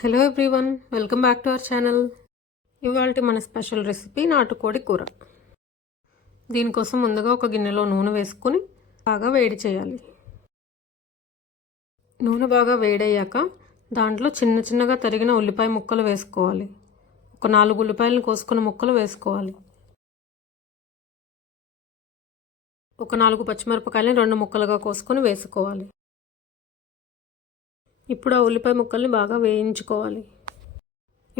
Hello everyone, welcome back to our channel. ఇవాళ మన special recipe నాటుకోడి కూర. దీనికోసం ముందుగా ఒక గిన్నెలో నూనె వేసుకుని బాగా వేడి చేయాలి. నూనె బాగా వేడయ్యాక దాంట్లో చిన్న చిన్నగా తరిగిన ఉల్లిపాయ ముక్కలు వేసుకోవాలి. ఒక 4 ఉల్లిపాయలను కోసుకున్న ముక్కలు వేసుకోవాలి. ఒక 4 పచ్చిమిరపకాయలను 2 ముక్కలుగా కోసుకొని వేసుకోవాలి. ఇప్పుడు ఆ ఉల్లిపాయ ముక్కల్ని బాగా వేయించుకోవాలి.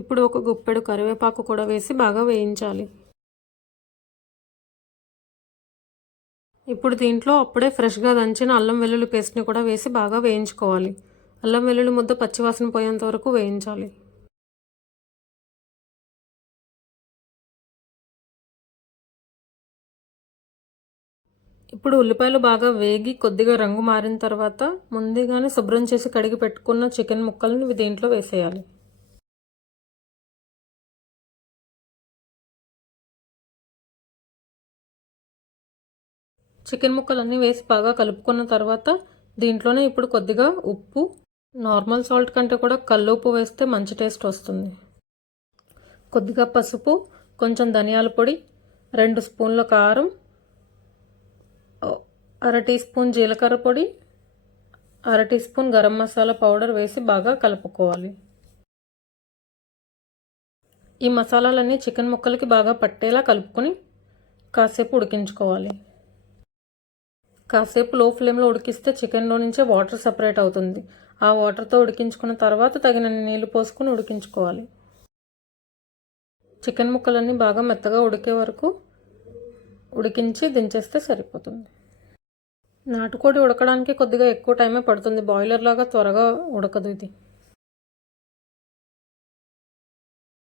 ఇప్పుడు ఒక గుప్పెడు కరివేపాకు కూడా వేసి బాగా వేయించాలి. ఇప్పుడు దీంట్లో అప్పుడే ఫ్రెష్గా దంచిన అల్లం వెల్లుల్లి పేస్ట్ని కూడా వేసి బాగా వేయించుకోవాలి. అల్లం వెల్లుల్లి ముద్ద పచ్చివాసన పోయేంత వరకు వేయించాలి. ఇప్పుడు ఉల్లిపాయలు బాగా వేగి కొద్దిగా రంగు మారిన తర్వాత ముందుగానే శుభ్రం చేసి కడిగి పెట్టుకున్న చికెన్ ముక్కలను దీంట్లో వేసేయాలి. చికెన్ ముక్కలన్నీ వేసి బాగా కలుపుకున్న తర్వాత దీంట్లోనే ఇప్పుడు కొద్దిగా ఉప్పు, నార్మల్ సాల్ట్ కంటే కూడా కల్లుప్పు వేస్తే మంచి టేస్ట్ వస్తుంది. కొద్దిగా పసుపు, కొంచెం ధనియాల పొడి, 2 స్పూన్ల కారం, 1/2 టీ స్పూన్ జీలకర్ర పొడి, 1/2 teaspoon garam masala powder వేసి బాగా కలుపుకోవాలి. ఈ మసాలాలన్నీ చికెన్ ముక్కలకి బాగా పట్టేలా కలుపుకొని కాసేపు ఉడికించుకోవాలి. కాసేపు లో ఫ్లేమ్లో ఉడికిస్తే చికెన్లో నుంచే వాటర్ సపరేట్ అవుతుంది. ఆ వాటర్తో ఉడికించుకున్న తర్వాత తగినన్ని నీళ్లు పోసుకొని ఉడికించుకోవాలి. చికెన్ ముక్కలన్నీ బాగా మెత్తగా ఉడికే వరకు ఉడికించి దించేస్తే సరిపోతుంది. నాటుకోడి ఉడకడానికి కొద్దిగా ఎక్కువ టైమే పడుతుంది. బాయిలర్ లాగా త్వరగా ఉడకదు ఇది.